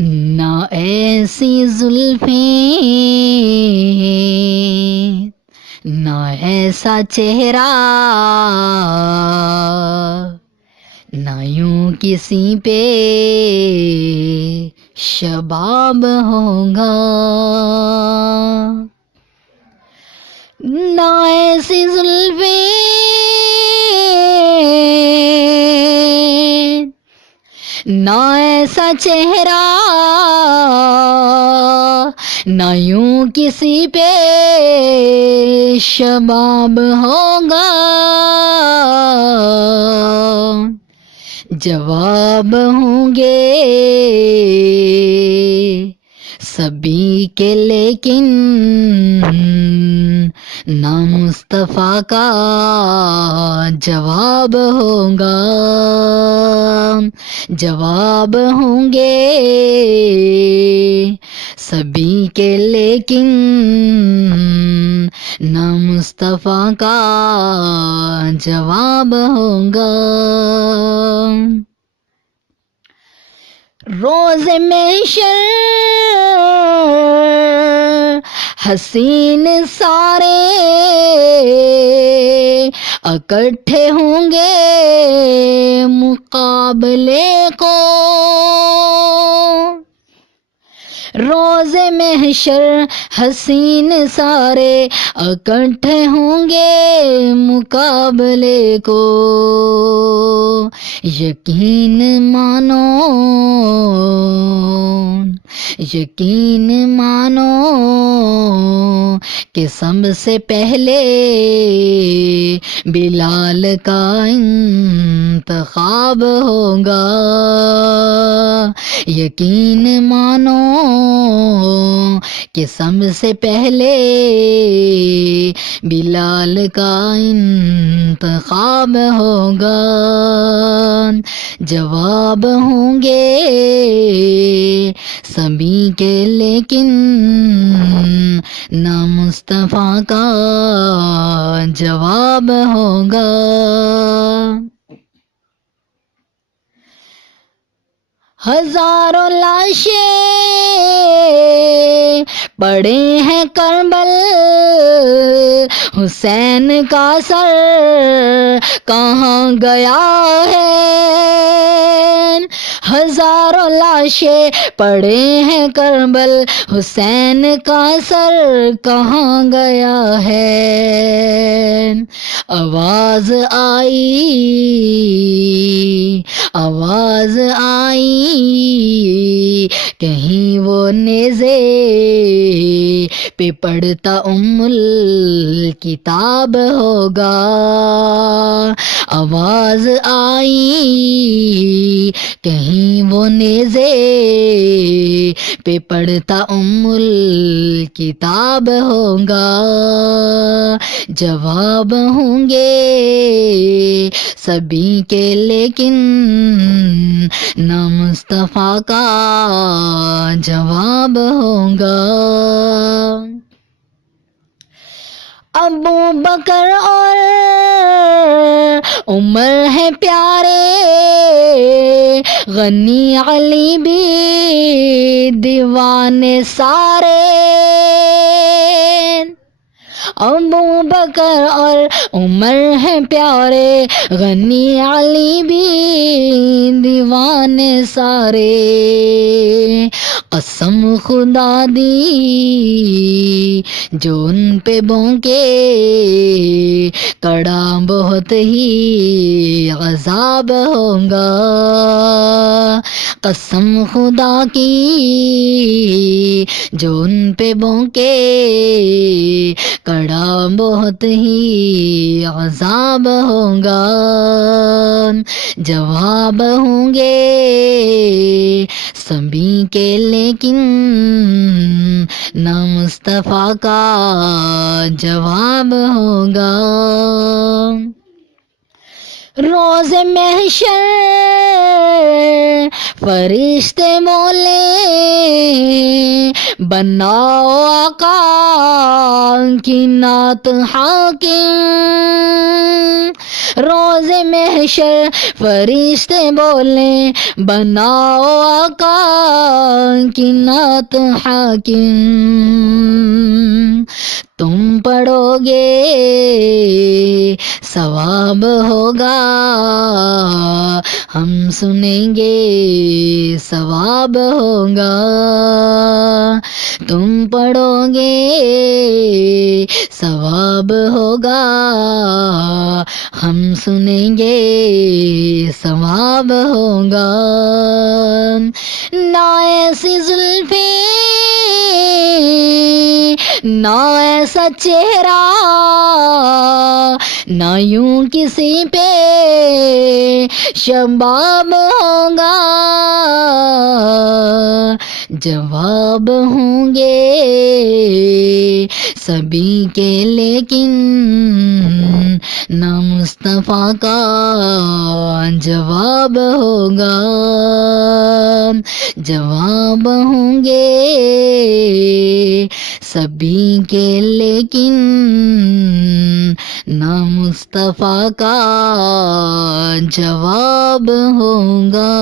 نہ ایسی زلفیں نہ ایسا چہرہ نہ یوں کسی پہ شباب ہوگا، نہ ایسی زلفیں نہ ایسا چہرہ نہ یوں کسی پہ شباب ہوگا، جواب ہوں گے سبھی کے لیکن نہ مصطفیٰ کا جواب ہوگا، جواب ہوں گے سبھی کے لیکن نہ مصطفیٰ کا جواب ہوگا۔ روز محشر حسین سارے اکٹھے ہوں گے مقابلے کو، روز محشر حسین سارے اکٹھے ہوں گے مقابلے کو، یقین مانو یقین مانو کہ سب سے پہلے بلال کا انتخاب ہوگا، یقین مانو کہ سب سے پہلے بلال کا انتخاب ہوگا، جواب ہوں گے سبھی کے لیکن نہ مصطفیٰ کا جواب ہوگا۔ ہزاروں لاشیں پڑے ہیں کربل، حسین کا سر کہاں گیا ہے، ہزاروں لاشیں پڑے ہیں کربل، حسین کا سر کہاں گیا ہے، آواز آئی کہیں وہ نیزے پہ پڑھتا الکتاب ہوگا، آواز آئی کہیں وہ نیزے پہ پڑھتا الکتاب ہوگا، جواب ہوں گے سبھی کے لیکن نہ مصطفیٰ کا جواب ہوگا۔ ابو بکر اور عمر ہیں پیارے، غنی علی بھی دیوانے سارے، ابو بکر اور عمر ہیں پیارے، غنی علی بھی دیوانے سارے، قسم خدا دی جو ان پہ بونکے کڑا بہت ہی عذاب ہوگا، قسم خدا کی جو ان پہ بونکے کڑا بہت ہی عذاب ہوگا، جواب ہوں گے سبھی کے لیکن نہ مصطفیٰ کا جواب ہوگا۔ روز محشر فرشتے بولے بناؤ آقا کی نعت حاکم، روز محشر فرشتے بولے بناؤ آقا کی نعت حاکم، تم پڑھو گے ثواب ہوگا، ہم سنیں گے ثواب ہوگا، تم پڑھو گے ثواب ہوگا، ہم سنیں گے ثواب ہوگا، نہ ایسی زلفیں نہ ایسا چہرہ، نہ یوں کسی پہ شباب ہوگا، جواب ہوں گے سبھی کے لیکن نہ مصطفیٰ کا جواب ہوگا، جواب ہوں گے سبھی کے لیکن نہ مصطفیٰ کا جواب ہوگا۔